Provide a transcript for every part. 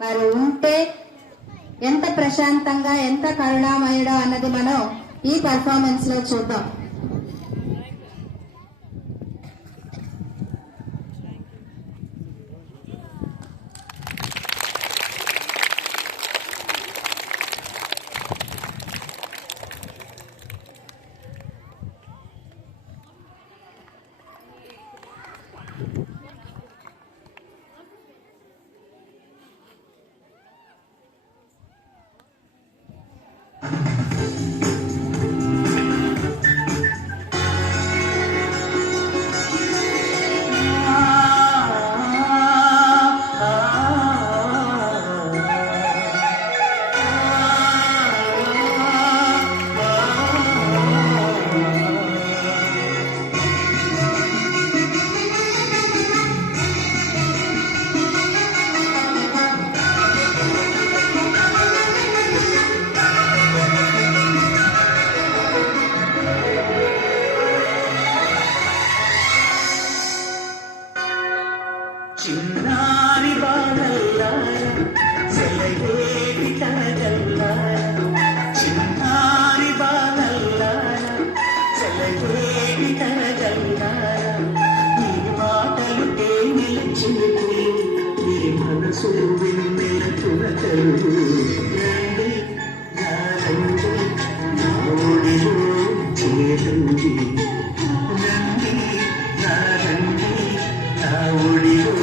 వారు ఉంటే ఎంత ప్రశాంతంగా ఎంత కరుణామయుడో అన్నది మనం ఈ పర్ఫార్మెన్స్ లో చూద్దాం. చిన్నారి బాలల్లార సెలయేటి కనగల్లార చిన్నారి బాలల్లార సెలయేటి కనగల్లార ఈ మాటలు తేనెల చినుకులు ఈ మనసు వెన్నెల తునకలు రండి నా రండి నా ఒడిలో చేరండి రండి నా రండి నా ఒడిలో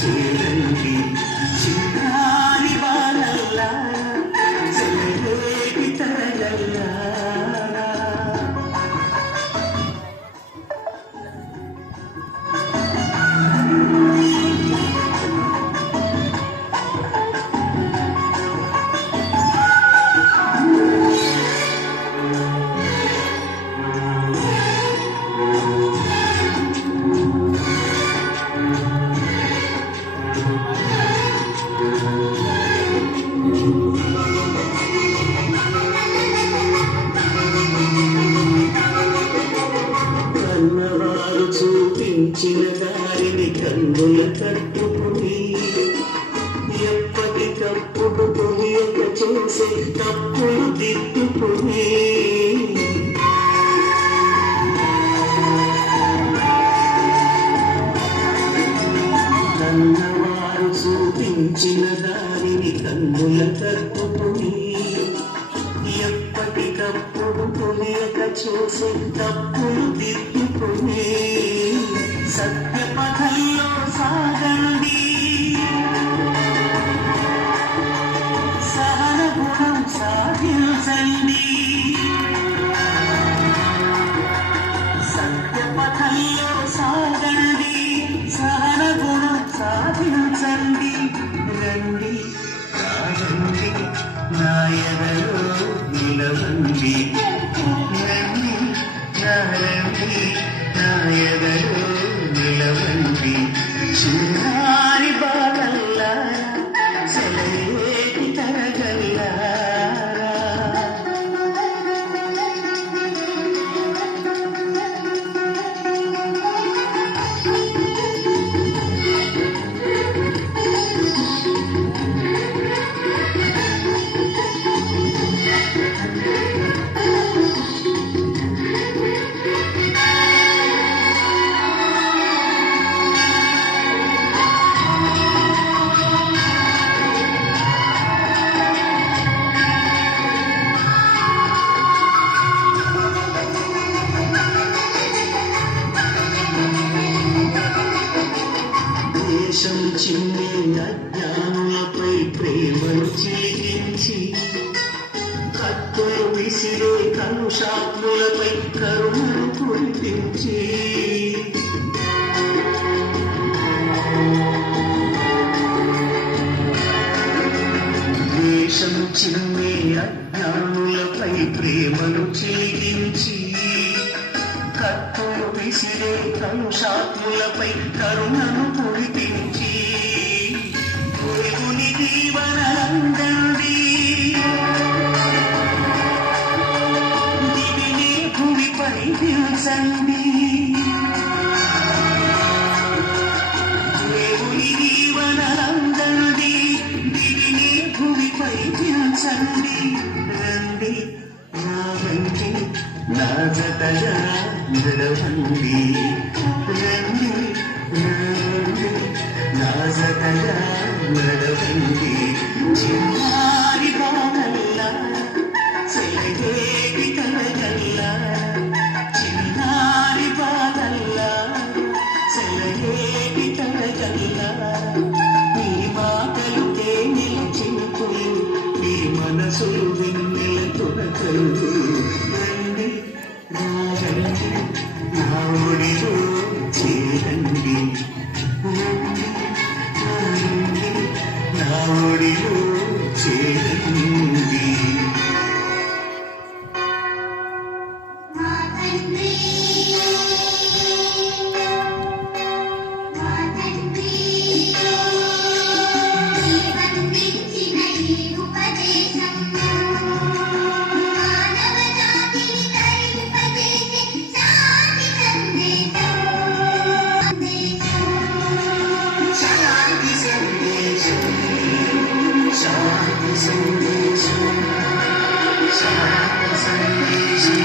చేరండి చిన్నారి బాలల్లారా సెలయేటి తరగల్లారా. కన్నవారు చూపించిన దారిని కన్నుల తట్టుకుని ఎప్పటికప్పుడు తెలియక చేసే తప్పులు దిద్దుకుని కన్నవారు చూపించిన దారిని కన్నుల తట్టుకుని ఎప్పటికప్పుడు తెలియక చేసే తప్పులు దిద్దుకుని సత్యపథంలో సాగండి సహన గుణం సాధించండి సత్యపథంలో సాగండి సహన గుణం సాధించండి రండి రాజండి నా ఎదలో నిలవండి రండి రండి నా ఎదలో నిలవండి చిన్నారి బాలల్లారా సెలయేటి తరగల్లారా. దేశం చిన్ని అజ్ఞానులపై ప్రేమను చిలికించి కత్తులు విసిరే కలుషాత్ములపై కరుణను కురిపించి దేశం చిన్ని అజ్ఞానులపై ప్రేమను చిలికించి కత్తులు విసిరే కలుషాత్ములపై కరుణను కురిపించి దేవుని దీవెనలందండి దివిని భూమిపై దించండి దేవుని దీవెనలందండి నడవండి రండి రండి నాజకగా నడవండి చిన్నారి బాలల్లా సెలగేటి కలగల్లా చిన్నారి బాలల్లా సెలగేటి కలగల్లా నీ మాటలు తేనెల చినుకులు నీ మనసులు వెన్నెల తునకలు రండి రండి నా ఒడిలో చేరండి రండి రండి నా ఒడిలో చేరండి మా తండ్రి నీవందించిన ఈ ఉపదేశం మానవ జాతిని తరింపజేసే శాంతి సందేశం శాంతి సందేశం శాంతి సందేశం శాంతి సందేశం